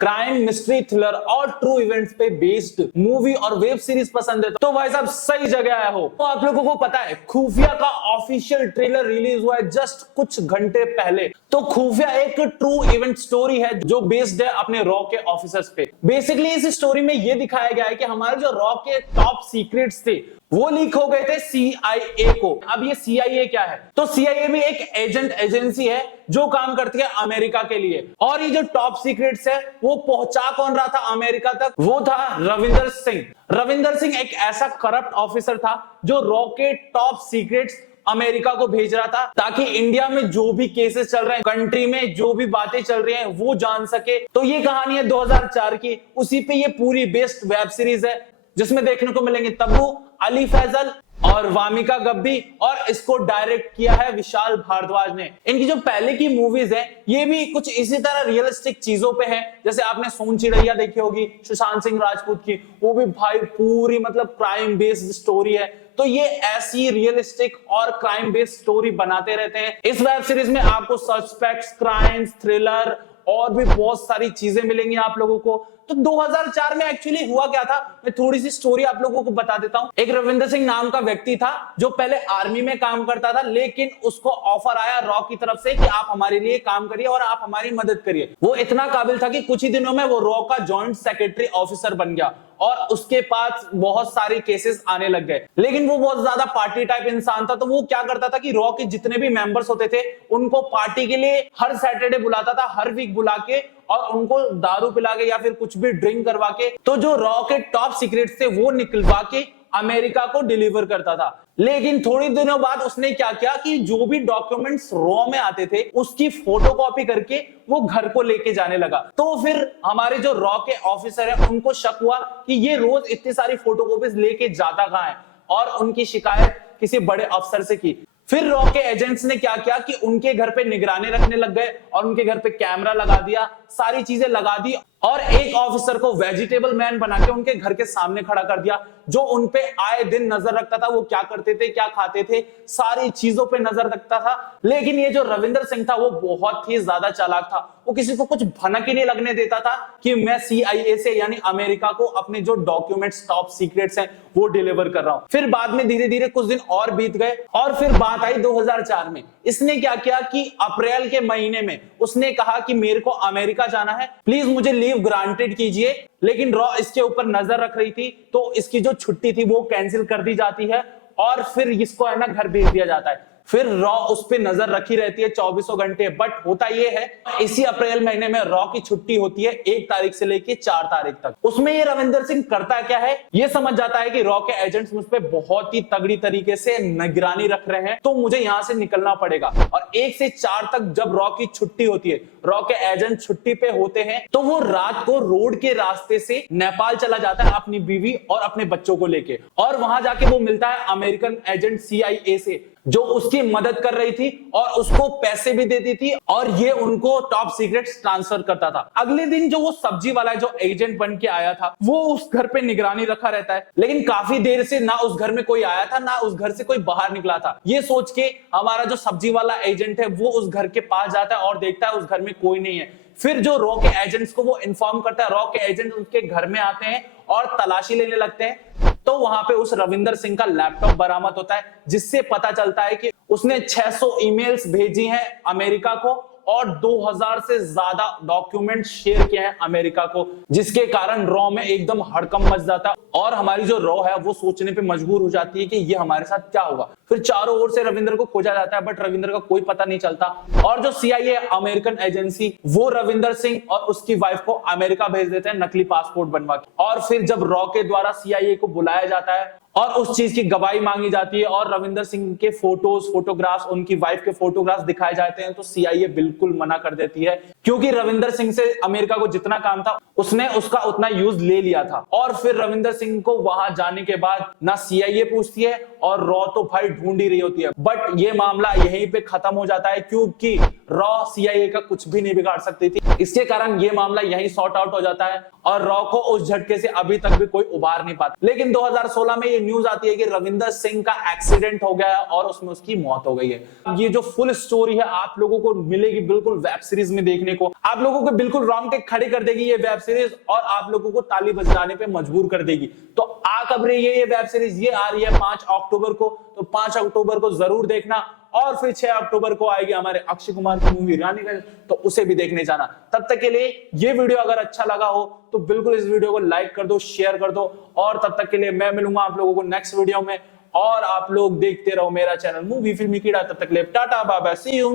Crime, mystery, thriller और true events पे based movie और वेब सीरीज पसंद है तो भाई साहब सही जगह आया हो। तो आप लोगों को पता है खुफिया का ऑफिशियल ट्रेलर रिलीज हुआ है जस्ट कुछ घंटे पहले। तो खुफिया एक ट्रू इवेंट स्टोरी है जो बेस्ड है अपने रॉ के ऑफिसर्स पे। बेसिकली इस स्टोरी में ये दिखाया गया है कि हमारे जो रॉ के टॉप सीक्रेट्स थे वो लीक हो गए थे CIA को। अब ये CIA क्या है? तो CIA भी एक एजेंट एजेंसी है जो काम करती है अमेरिका के लिए। और ये जो टॉप सीक्रेट्स है वो पहुंचा कौन रहा था अमेरिका तक? वो था रविंदर सिंह। रविंदर सिंह एक ऐसा करप्ट ऑफिसर था जो रॉ के टॉप सीक्रेट्स अमेरिका को भेज रहा था ताकि इंडिया में जो भी केसेस चल रहे हैं, कंट्री में जो भी बातें चल रही हैं वो जान सके। तो ये कहानी है 2004 की, उसी पे ये पूरी बेस्ड वेब सीरीज है जिसमें देखने को मिलेंगे तब्बू, अली फैजल और वामिका गब्बी। और इसको डायरेक्ट किया है विशाल भारद्वाज ने। इनकी जो पहले की मूवीज हैं ये भी कुछ इसी तरह रियलिस्टिक चीजों पे हैं। जैसे आपने सोन चिड़ैया देखी होगी सुशांत सिंह राजपूत की, वो भी भाई पूरी मतलब क्राइम बेस्ड स्टोरी है। तो ये ऐसी रियलिस्टिक और क्राइम बेस्ड स्टोरी बनाते रहते हैं। इस वेब सीरीज में आपको सस्पेक्ट्स, क्राइम्स, थ्रिलर और भी बहुत सारी चीजें मिलेंगी आप लोगों को। तो 2004 में एक्चुअली हुआ क्या था, मैं थोड़ी सी स्टोरी आप लोगों को बता देता हूं। एक रविंदर सिंह नाम का व्यक्ति था जो पहले आर्मी में काम करता था, लेकिन उसको ऑफर आया रॉ की तरफ से कि आप हमारे लिए काम करिए और आप हमारी मदद करिए। वो इतना काबिल था कि कुछ ही दिनों में वो रॉ का जॉइंट सेक्रेटरी ऑफिसर बन गया और उसके पास बहुत सारे केसेस आने लग गए। लेकिन वो बहुत ज्यादा पार्टी टाइप इंसान था, तो वो क्या करता था कि रॉ के जितने भी मेंबर्स होते थे उनको पार्टी के लिए हर सैटरडे बुलाता था, हर वीक बुला के, और उनको दारू पिला के या फिर कुछ भी ड्रिंक करवा के तो जो रॉ के टॉप सीक्रेट्स थे वो निकलवा के अमेरिका को डिलीवर करता था। लेकिन थोड़ी दिनों बाद उसने क्या किया कि जो भी डॉक्यूमेंट्स रॉ में आते थे उसकी फोटोकॉपी करके वो घर को लेके जाने लगा। तो फिर हमारे जो रॉ के ऑफिसर है उनको शक हुआ कि ये रोज इतनी सारी फोटोकॉपीज लेके जाता कहां है, और उनकी शिकायत किसी बड़े अफसर से की। फिर रॉ के एजेंट्स ने क्या किया कि उनके घर पे निगरानी रखने लग गए और उनके घर पे कैमरा लगा दिया, सारी चीजें लगा दी, और एक ऑफिसर को वेजिटेबल मैन बना के उनके घर के सामने खड़ा कर दिया जो उनपे आए दिन नजर रखता था, वो क्या करते थे, क्या खाते थे, सारी चीजों पे नजर रखता था। लेकिन ये जो रविंदर सिंह था वो बहुत ही ज्यादा चालाक था। वो किसी को कुछ भनक ही नहीं लगने देता था कि मैं CIA से यानी अमेरिका को अपने जो डॉक्यूमेंट्स टॉप सीक्रेट्स हैं वो डिलीवर कर रहा हूं। फिर बाद में धीरे धीरे कुछ दिन और बीत गए और फिर बात आई 2004 में। इसने क्या किया कि अप्रैल के महीने में उसने कहा कि मेरे को अमेरिका जाना है, प्लीज मुझे लीव ग्रांटेड कीजिए। लेकिन रॉ इसके ऊपर नजर रख रही थी तो इसकी जो छुट्टी थी वो कैंसिल कर दी जाती है और फिर इसको है ना घर भेज दिया जाता है। फिर रॉ उस पे नजर रखी रहती है 24 घंटे। बट होता यह है इसी अप्रैल महीने में रॉ की छुट्टी होती है 1 तारीख से लेके 4 तारीख तक। उसमें ये रविंदर सिंह करता क्या है, ये समझ जाता है कि रॉ के एजेंट्स मुझ पे बहुत ही तगड़ी तरीके से निगरानी रख रहे हैं तो मुझे यहां से निकलना पड़ेगा। और 1 से 4 तक जब रॉ की छुट्टी होती है, रॉ के एजेंट छुट्टी पे होते हैं, तो वो रात को रोड के रास्ते से नेपाल चला जाता है अपनी बीवी और अपने बच्चों को लेके। और वहां जाके वो मिलता है अमेरिकन एजेंट CIA से जो उसकी मदद कर रही थी और उसको पैसे भी देती थी, और ये उनको टॉप सीक्रेट्स ट्रांसफर करता था। अगले दिन जो वो सब्जी वाला जो एजेंट बन के आया था वो उस घर पे निगरानी रखा रहता है, लेकिन काफी देर से ना उस घर में कोई आया था ना उस घर से कोई बाहर निकला था। ये सोच के हमारा जो सब्जी वाला एजेंट है वो उस घर के पास जाता है और देखता है उस घर में कोई नहीं है। फिर जो रॉ के एजेंट्स को वो इन्फॉर्म करता है, रॉ के एजेंट उसके घर में आते हैं और तलाशी लेने लगते हैं। तो वहां पे उस रविंदर सिंह का लैपटॉप बरामद होता है जिससे पता चलता है कि उसने 600 ईमेल्स भेजी हैं अमेरिका को और 2000 से ज्यादा डॉक्यूमेंट शेयर किए हैं अमेरिका को, जिसके कारण रॉ में एकदम हड़कंप मच जाता है। और हमारी जो रॉ है वो सोचने पे मजबूर हो जाती है कि ये हमारे साथ क्या होगा। फिर चारों ओर से रविंदर को खोजा जाता है बट रविंदर का कोई पता नहीं चलता। और जो CIA अमेरिकन एजेंसी वो रविंदर सिंह और उसकी वाइफ को अमेरिका भेज देते हैं नकली पासपोर्ट बनवा के। और फिर जब रॉ के द्वारा CIA को बुलाया जाता है और उस चीज की गवाही मांगी जाती है और रविंदर सिंह के फोटोग्राफ्स, उनकी वाइफ के फोटोग्राफ्स दिखाए जाते हैं, तो CIA बिल्कुल मना कर देती है क्योंकि रविंदर सिंह से अमेरिका को जितना काम था उसने उसका उतना यूज ले लिया था। और फिर रविंदर सिंह को वहां जाने के बाद ना CIA पूछती है और रॉ तो भाई ढूंढ ही रही होती है। बट ये मामला यहीं पे खत्म हो जाता है क्योंकि रॉ सीआईए का कुछ भी नहीं बिगाड़ सकती थी। इसके कारण ये मामला यहीं सॉर्ट आउट हो जाता है और रॉ को उस झटके से अभी तक भी कोई उबार नहीं पाता। लेकिन 2016 में ये न्यूज आती है कि रविंदर सिंह का एक्सीडेंट हो गया है और उसमें उसकी मौत हो गई है। ये जो फुल स्टोरी है आप लोगों को मिलेगी बिल्कुल वेब सीरीज में देखने को, आप लोगों को बिल्कुल रोंगटे खड़े कर देगी ये वेब सीरीज और आप लोगों को ताली बजाने पे मजबूर कर देगी। तो आ कब रही है ये वेब सीरीज? ये आ रही है 5 अक्टूबर को, तो 5 अक्टूबर को जरूर देखना। और फिर 6 अक्टूबर को आएगी हमारे अक्षय कुमार की मूवी रानीगंज, तो उसे भी देखने जाना। तब तक के लिए ये वीडियो अगर अच्छा लगा हो तो बिल्कुल इस वीडियो को लाइक कर दो, शेयर कर दो और तब तक के लिए मैं मिलूंगा आप लोगों को नेक्स्ट वीडियो में और आप लोग देखते रहो मेरा चैनल मूवी फिल्मी कीड़ा। तब तक के लिए tata bye bye, see you.